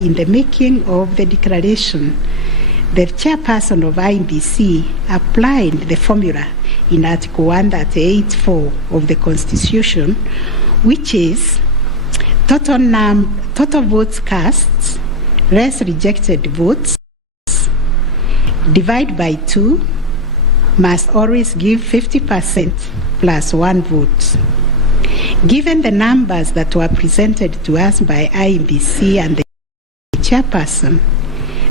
In the making of the declaration, the chairperson of IEBC applied the formula in Article 138(4) of the Constitution, which is total votes cast less rejected votes divided by 2 must always give 50% plus 1 vote. Given the numbers that were presented to us by IEBC and the chairperson,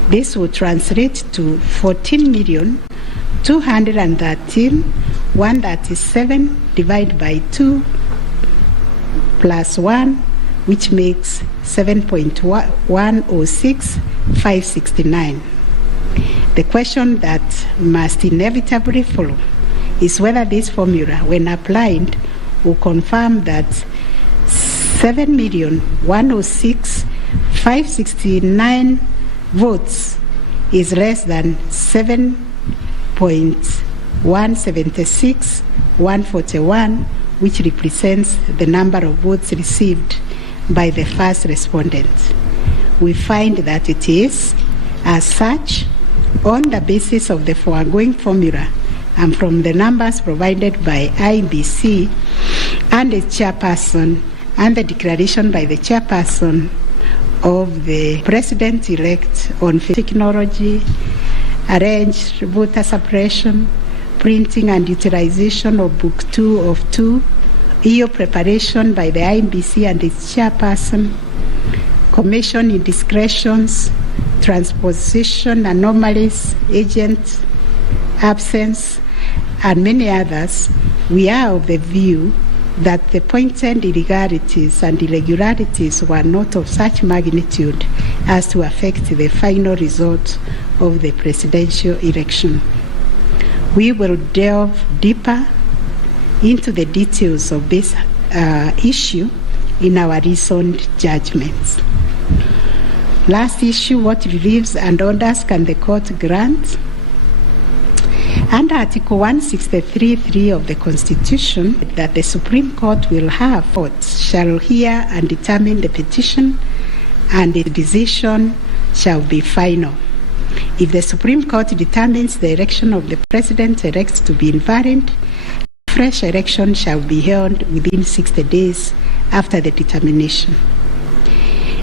this would translate to 14,213,137 divided by 2 plus 1, which makes 7.106569. The question that must inevitably follow is whether this formula, when applied, will confirm that 7,106,569 votes is less than 7.176,141, which represents the number of votes received by the first respondent. We find that it is, as such, on the basis of the foregoing formula and from the numbers provided by IEBC and the chairperson and the declaration by the chairperson of the president-elect on technology, arranged voter suppression, printing and utilization of Book 2 of 2, EO preparation by the IEBC and its chairperson, commission indiscretions, transposition anomalies, agent absence, and many others, we are of the view that the pointed irregularities and irregularities were not of such magnitude as to affect the final result of the presidential election. We will delve deeper into the details of this issue in our recent judgments. Last issue, what reliefs and orders can the court grant? Under Article 163(3) of the Constitution, that the Supreme Court will have shall hear and determine the petition, and the decision shall be final. If the Supreme Court determines the election of the president-elect to be invalid, a fresh election shall be held within 60 days after the determination.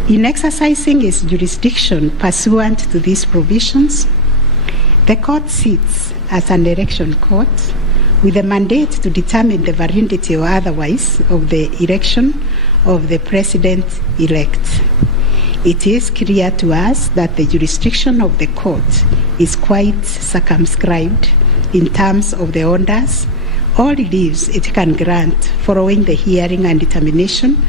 In exercising its jurisdiction pursuant to these provisions, the court sits as an election court with a mandate to determine the validity or otherwise of the election of the president-elect. It is clear to us that the jurisdiction of the court is quite circumscribed in terms of the orders or reliefs it can grant following the hearing and determination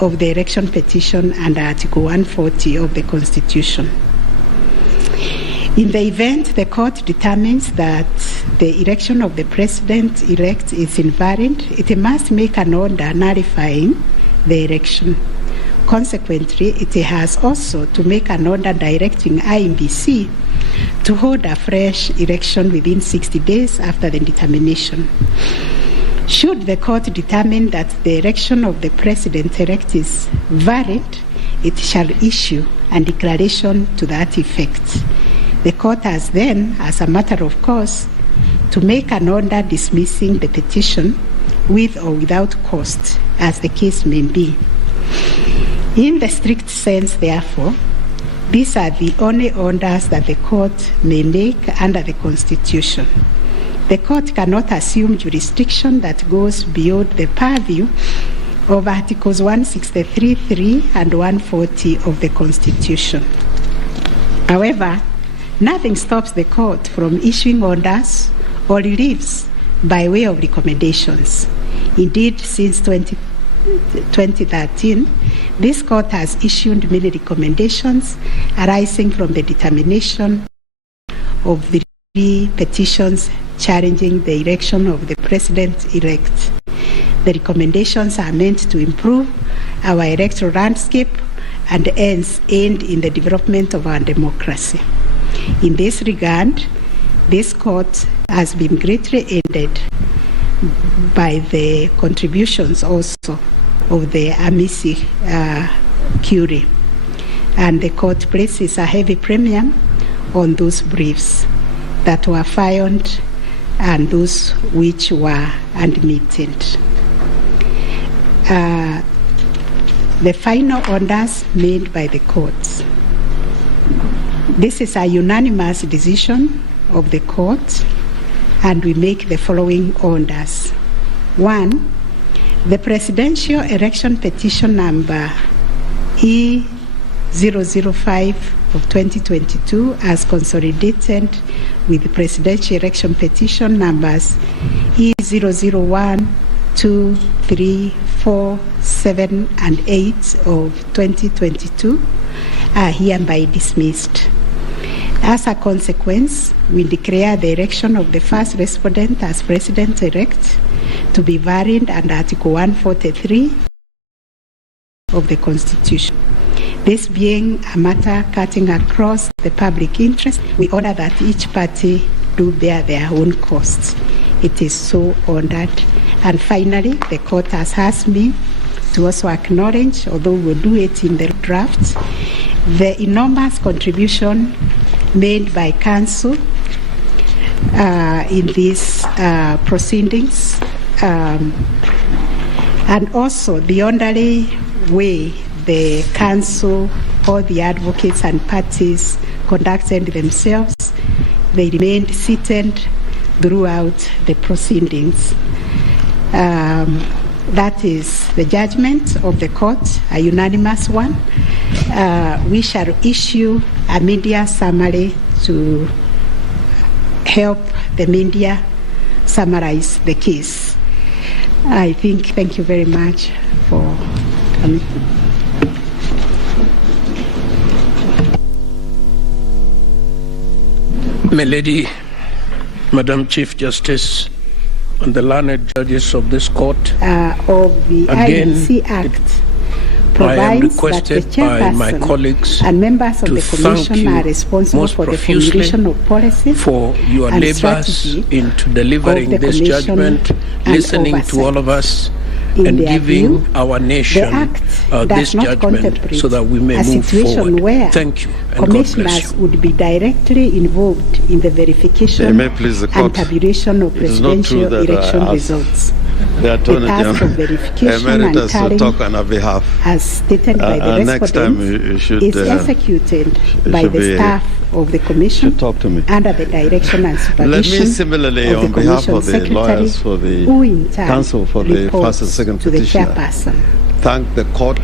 of the election petition under Article 140 of the Constitution. In the event the court determines that the election of the president-elect is invalid, it must make an order nullifying the election. Consequently, it has also to make an order directing IEBC to hold a fresh election within 60 days after the determination. Should the court determine that the election of the president-elect is valid, it shall issue a declaration to that effect. The court has then, as a matter of course, to make an order dismissing the petition with or without cost, as the case may be. In the strict sense, therefore, these are the only orders that the court may make under the Constitution. The court cannot assume jurisdiction that goes beyond the purview of Articles 163(3) and 140 of the Constitution. However, nothing stops the court from issuing orders or reliefs by way of recommendations. Indeed, since 2013, this court has issued many recommendations arising from the determination of the 3 petitions challenging the election of the president-elect. The recommendations are meant to improve our electoral landscape and hence aid in the development of our democracy. In this regard, this court has been greatly aided by the contributions also of the amici curiae. and the court places a heavy premium on those briefs that were filed and those which were admitted. The final orders made by the courts. This is a unanimous decision of the court, and we make the following orders. 1, the presidential election petition number E005 of 2022 as consolidated with the presidential election petition numbers E001, 2, 3, 4, 7, and 8 of 2022 are hereby dismissed. As a consequence, we declare the election of the first respondent as president-elect to be varied under Article 143 of the Constitution. This being a matter cutting across the public interest, we order that each party do bear their own costs. It is so ordered. And finally, the court has asked me to also acknowledge, although we'll do it in the draft, the enormous contribution made by counsel in these proceedings, and also the orderly way the counsel, all the advocates and parties conducted themselves. They remained seated throughout the proceedings. That is the judgment of the court, a unanimous one. We shall issue a media summary to help the media summarize the case. Thank you very much for coming. My Lady, Madam Chief Justice, and the learned judges of this court, of the IEC Act provides that the chairperson and members of the commission are responsible for the formulation of policies for your labors into delivering this judgment, listening to all of us, and giving our nation this judgment so that we may move forward. Thank you, and commissioners would be directly involved in the verification and tabulation of presidential election results. The Attorney task of verification and tallying, talk on our behalf. As stated by the respondent, is executed by the staff of the Commission under the direction and supervision Let me similarly, of the on behalf of the Secretary, lawyers for the who in turn Council for the first and second to the petitioner, chairperson. thank the court.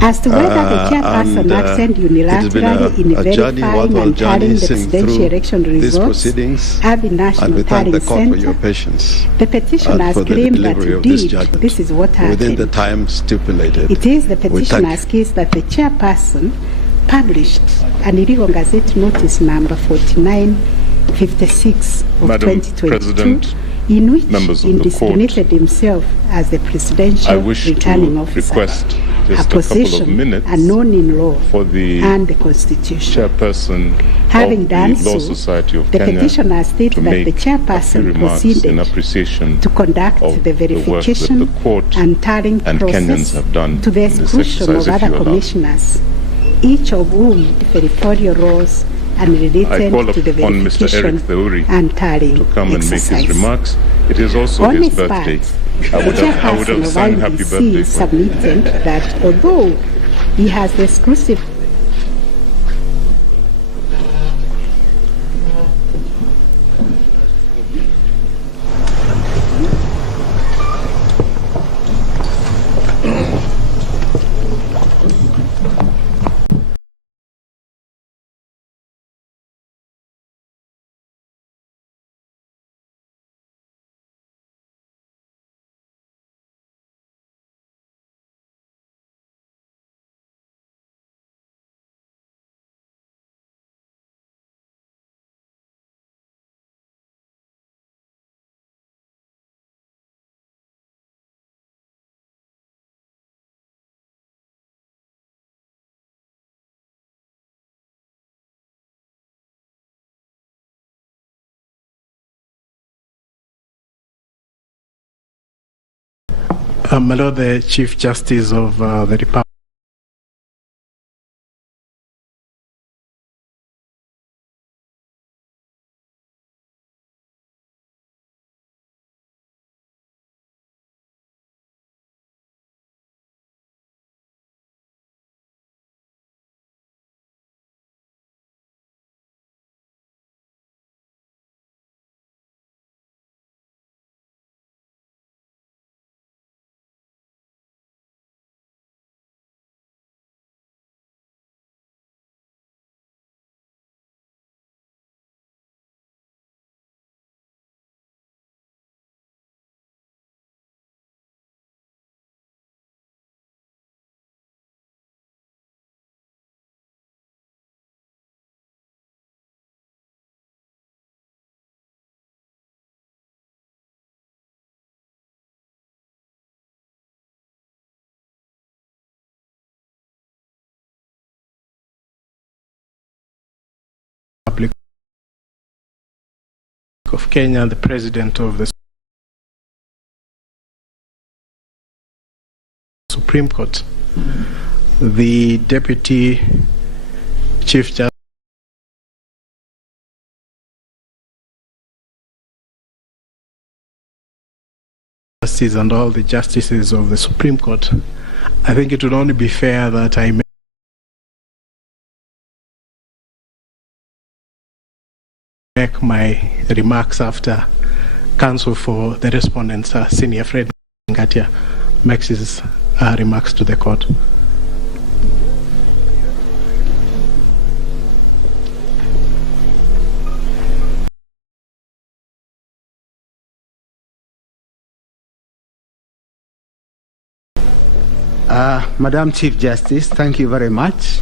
As to whether the chairperson acted unilaterally in verifying and tallying the presidential election results at the National Tallying Center, the petitioners claim that indeed this is what happened. Within the time stipulated. It is the petitioner's case that the chairperson published an illegal Gazette notice number 4956 of Madam 2022, President, in which members of he the designated himself as the presidential returning officer, request just a a couple of position minutes unknown in law for the and the Constitution. chairperson Having of done the Law so, Society of the Kenya petitioner states to that the make chairperson remarks proceeded in appreciation to conduct of the the work verification that the court and tallying and Kenyans process have done to the in this exclusion of exercise, if other you allow. commissioners, each of whom territorial roles and I related call to the upon Mr. verification Eric Theuri and tallying to come and make exercise. his remarks. It is also On his his birthday. part, I would the have chairperson sang of happy IEC birthday for him. submitted that although he has the exclusive My Lord, the Chief Justice of the Republic. Republic of Kenya and the President of the Supreme Court, the Deputy Chief Justice and all the justices of the Supreme Court, I think it would only be fair that I make my remarks after counsel for the respondents, Senior Fred Ngatia, makes his remarks to the court. Madam Chief Justice, thank you very much.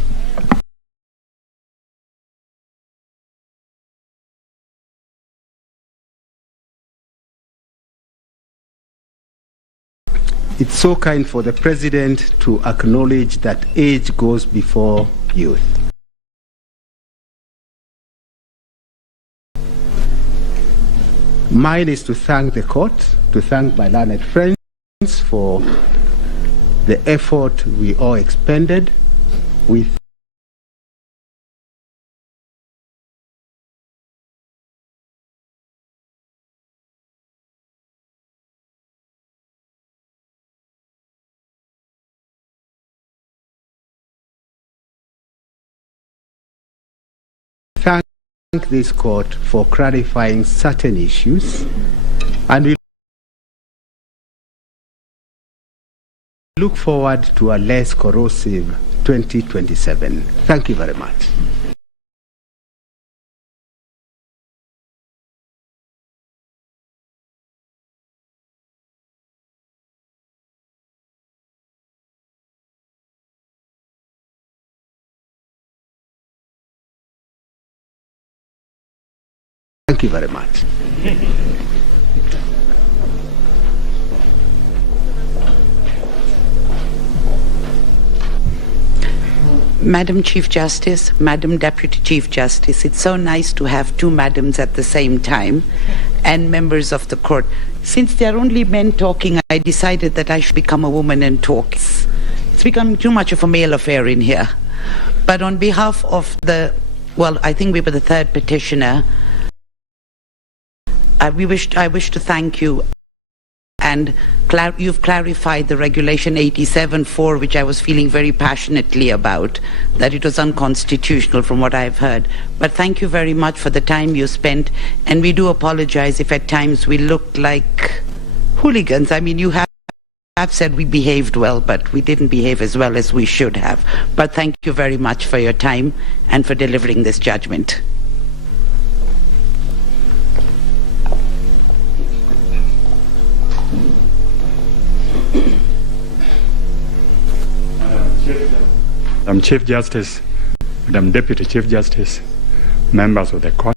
It's so kind for the President to acknowledge that age goes before youth. Mine is to thank the court, to thank my learned friends for the effort we all expended with thank this court for clarifying certain issues, and we look forward to a less corrosive 2027. Thank you very much. Thank you very much. Madam Chief Justice, Madam Deputy Chief Justice, it's so nice to have two madams at the same time, and members of the court. Since there are only men talking, I decided that I should become a woman and talk. It's becoming too much of a male affair in here. But on behalf of I think we were the third petitioner, I wish to thank you. And you've clarified the Regulation 87.4, which I was feeling very passionately about, that it was unconstitutional from what I've heard. But thank you very much for the time you spent, and we do apologize if at times we looked like hooligans. I mean, you have said we behaved well, but we didn't behave as well as we should have. But thank you very much for your time and for delivering this judgment. Madam Chief Justice, Madam Deputy Chief Justice, members of the court,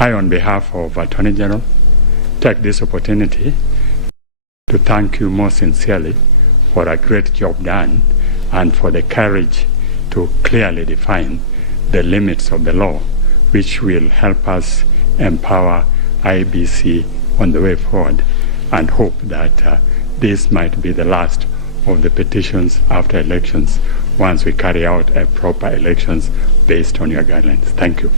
I, on behalf of Attorney General, take this opportunity to thank you most sincerely for a great job done and for the courage to clearly define the limits of the law, which will help us empower IBC on the way forward, and hope that this might be the last of the petitions after elections once we carry out a proper elections based on your guidelines. Thank you.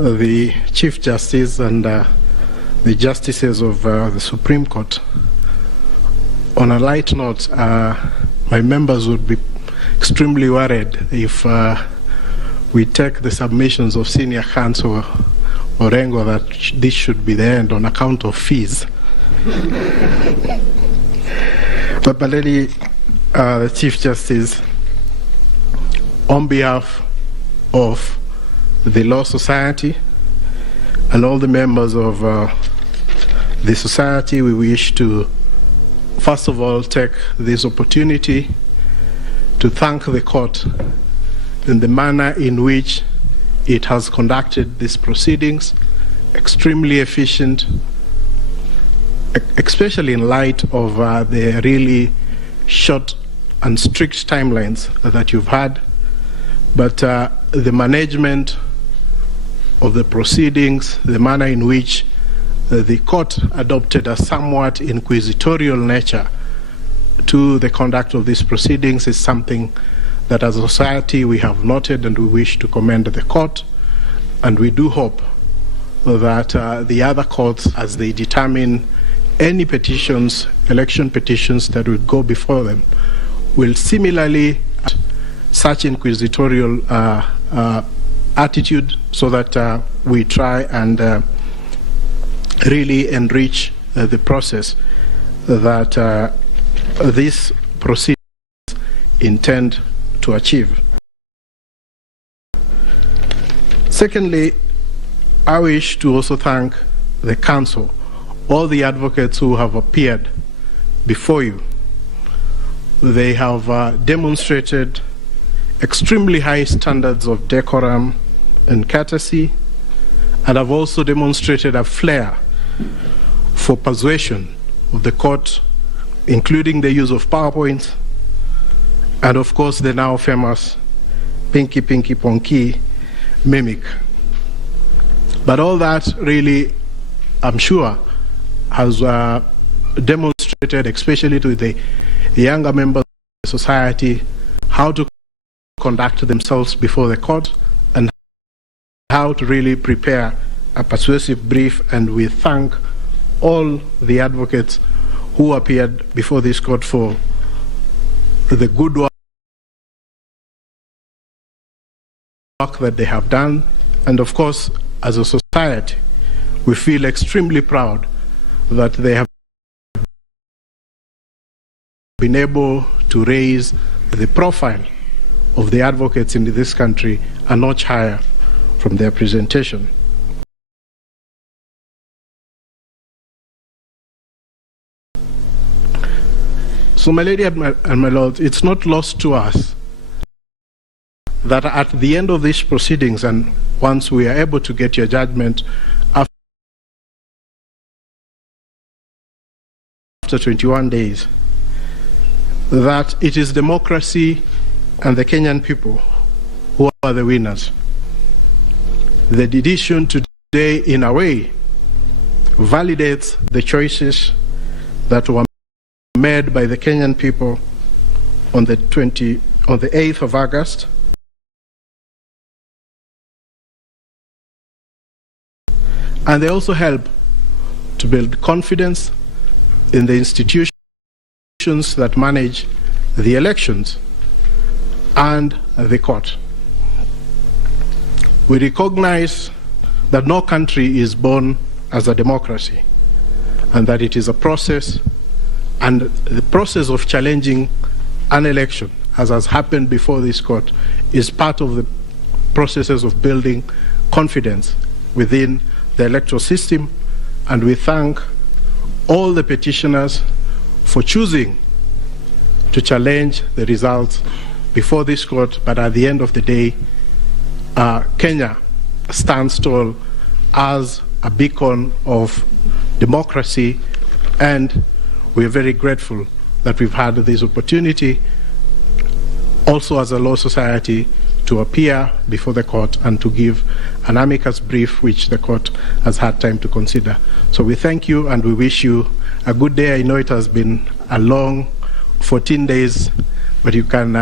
The Chief Justice and the Justices of the Supreme Court. On a light note, my members would be extremely worried if we take the submissions of Senior Counsel Orengo that this should be the end on account of fees. But Baleli, the Chief Justice, on behalf of the Law Society and all the members of the society, we wish to, first of all, take this opportunity to thank the court in the manner in which it has conducted these proceedings, extremely efficient, especially in light of the really short and strict timelines that you've had. But the management of the proceedings, the manner in which the court adopted a somewhat inquisitorial nature to the conduct of these proceedings is something that as a society we have noted, and we wish to commend the court. And we do hope that the other courts, as they determine any petitions, election petitions that will go before them, will similarly such inquisitorial attitude, so that we try and really enrich the process that these proceedings intend to achieve. Secondly, I wish to also thank the council, all the advocates who have appeared before you. They have demonstrated extremely high standards of decorum and courtesy, and have also demonstrated a flair for persuasion of the court, including the use of PowerPoints, and of course the now famous Pinky Pinky Ponky mimic. But all that really, I'm sure, has demonstrated, especially to the younger members of society, how to conduct themselves before the court and how to really prepare a persuasive brief. And we thank all the advocates who appeared before this court for the good work that they have done. And of course, as a society, we feel extremely proud that they have been able to raise the profile of the advocates in this country a notch higher from their presentation. So, my lady and my lord, it's not lost to us that at the end of these proceedings, and once we are able to get your judgment after 21 days, that it is democracy and the Kenyan people who are the winners. The decision today, in a way, validates the choices that were made by the Kenyan people on the 8th of August. And they also help to build confidence in the institutions that manage the elections and the court. We recognize that no country is born as a democracy, and that it is a process, and the process of challenging an election, as has happened before this court, is part of the processes of building confidence within the electoral system. And we thank all the petitioners for choosing to challenge the results before this court. But at the end of the day, Kenya stands tall as a beacon of democracy, and we are very grateful that we've had this opportunity also as a law society to appear before the court and to give an amicus brief which the court has had time to consider. So we thank you and we wish you a good day. I know it has been a long 14 days, but you can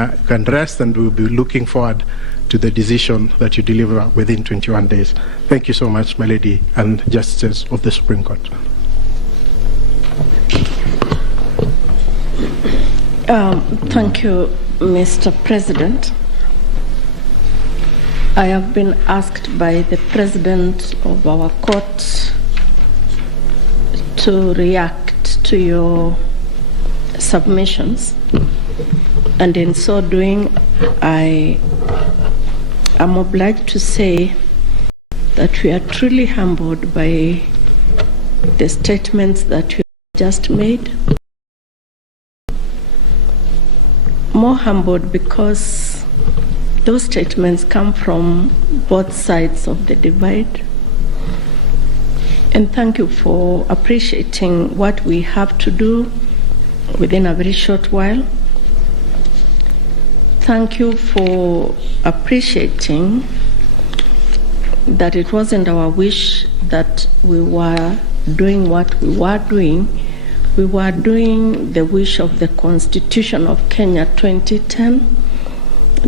rest, and we'll be looking forward to the decision that you deliver within 21 days. Thank you so much, my lady and justices of the Supreme Court. Thank you, Mr. President. I have been asked by the President of our court to react to your submissions, and in so doing, I am obliged to say that we are truly humbled by the statements that you just made. More humbled because those statements come from both sides of the divide. And thank you for appreciating what we have to do within a very short while. Thank you for appreciating that it wasn't our wish that we were doing what we were doing. We were doing the wish of the Constitution of Kenya 2010,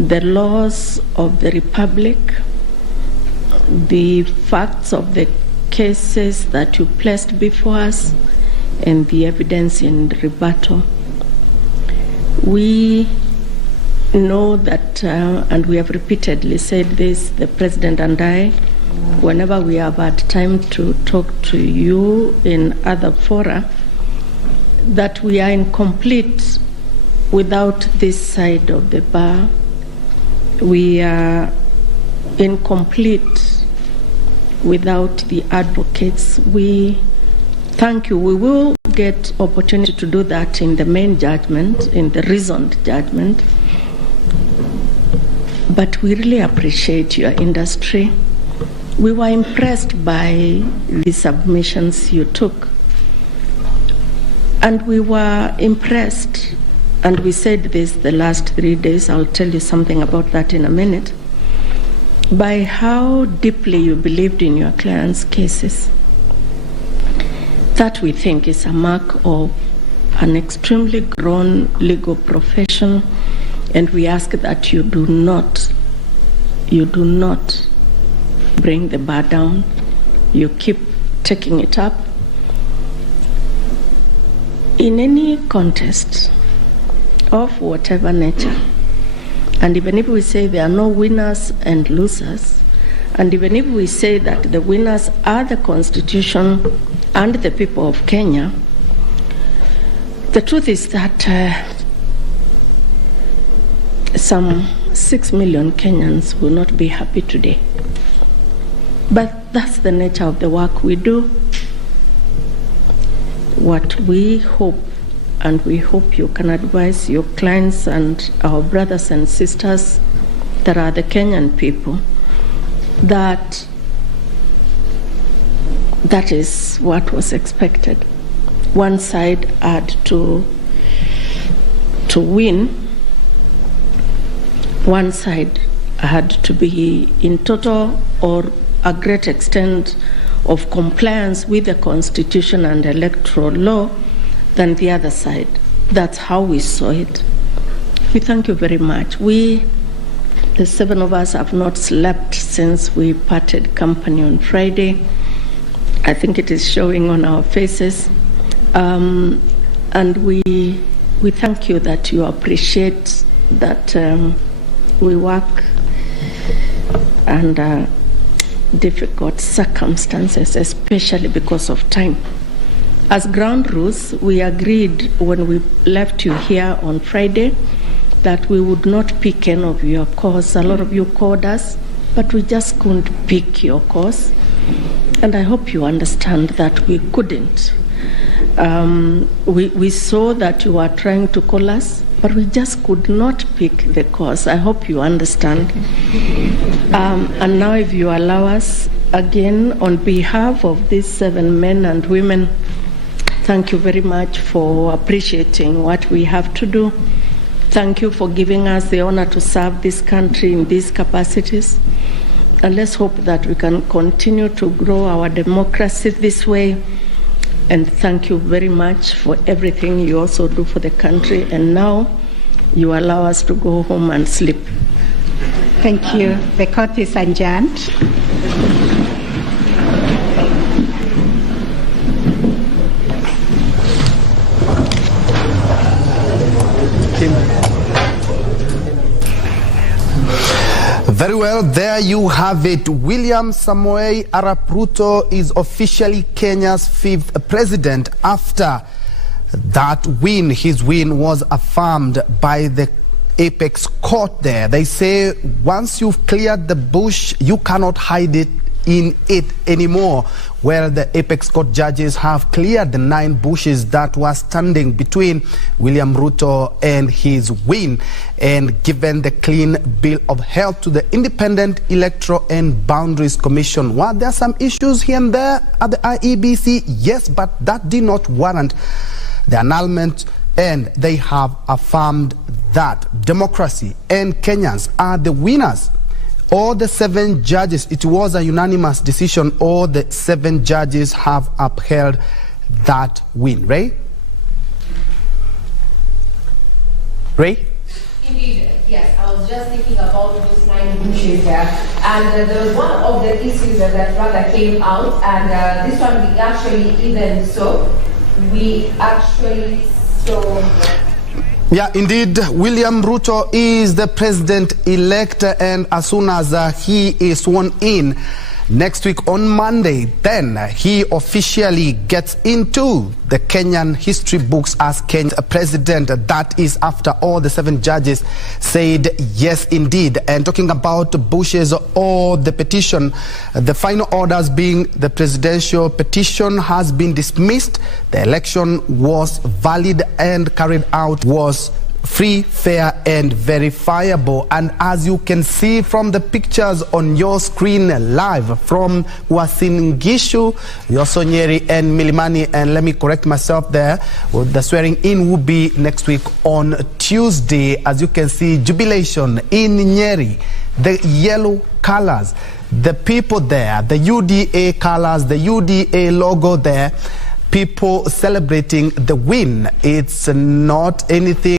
the laws of the Republic, the facts of the cases that you placed before us, and the evidence in rebuttal. We know that, and we have repeatedly said this, the President and I, whenever we have had time to talk to you in other fora, that we are incomplete without this side of the bar. We are incomplete without the advocates. We thank you. We will get opportunity to do that in the main judgment, in the reasoned judgment. But we really appreciate your industry. We were impressed by the submissions you took. And we were impressed, and we said this the last 3 days, I'll tell you something about that in a minute, by how deeply you believed in your clients' cases. That we think is a mark of an extremely grown legal profession, and we ask that you do not bring the bar down. You keep taking it up. In any contest of whatever nature, and even if we say there are no winners and losers, and even if we say that the winners are the Constitution and the people of Kenya, the truth is that some 6 million Kenyans will not be happy today. But that's the nature of the work we do. What we hope, and we hope you can advise your clients and our brothers and sisters that are the Kenyan people, that that is what was expected. One side had to win. One side had to be in total or a great extent of compliance with the Constitution and electoral law than the other side. That's how we saw it. We thank you very much. We, the 7 of us, have not slept since we parted company on Friday. I think it is showing on our faces. And we thank you that you appreciate that we work under difficult circumstances, especially because of time. As ground rules, we agreed when we left you here on Friday that we would not pick any of your calls. A lot of you called us, but we just couldn't pick your calls. And I hope you understand that we couldn't. We saw that you were trying to call us, but we just could not pick the calls. I hope you understand. And now if you allow us, again, on behalf of these 7 men and women, thank you very much for appreciating what we have to do. Thank you for giving us the honor to serve this country in these capacities. And let's hope that we can continue to grow our democracy this way. And thank you very much for everything you also do for the country. And now you allow us to go home and sleep. Thank you. The court is adjourned. Very well, there you have it. William Samoei Arap Ruto is officially Kenya's 5th president after that win. His win was affirmed by the apex court there. They say once you've cleared the bush, you cannot hide it in it anymore, where the apex court judges have cleared the 9 bushes that were standing between William Ruto and his win, and given the clean bill of health to the Independent Electoral and Boundaries Commission. While there are some issues here and there at the IEBC, yes, but that did not warrant the annulment, and they have affirmed that democracy and Kenyans are the winners. All the 7 judges, it was a unanimous decision, all the 7 judges have upheld that win. Ray? Indeed, yes. I was just thinking about those 9 bushes there. And there was one of the issues that rather came out, and this one we actually saw. Yeah, indeed, William Ruto is the president-elect, and as soon as he is sworn in next week on Monday, then he officially gets into the Kenyan history books as Kenya's president. That is after all the 7 judges said yes indeed. And talking about bushes or the petition, the final orders being the presidential petition has been dismissed. The election was valid and carried out, was free, fair and verifiable. And as you can see from the pictures on your screen live from Uasin Gishu, Yosonyeri and Milimani, and let me correct myself there, well, the swearing in will be next week on Tuesday. As you can see, jubilation in Nyeri, the yellow colors, the people there, the UDA colors, the UDA logo there, people celebrating the win. It's not anything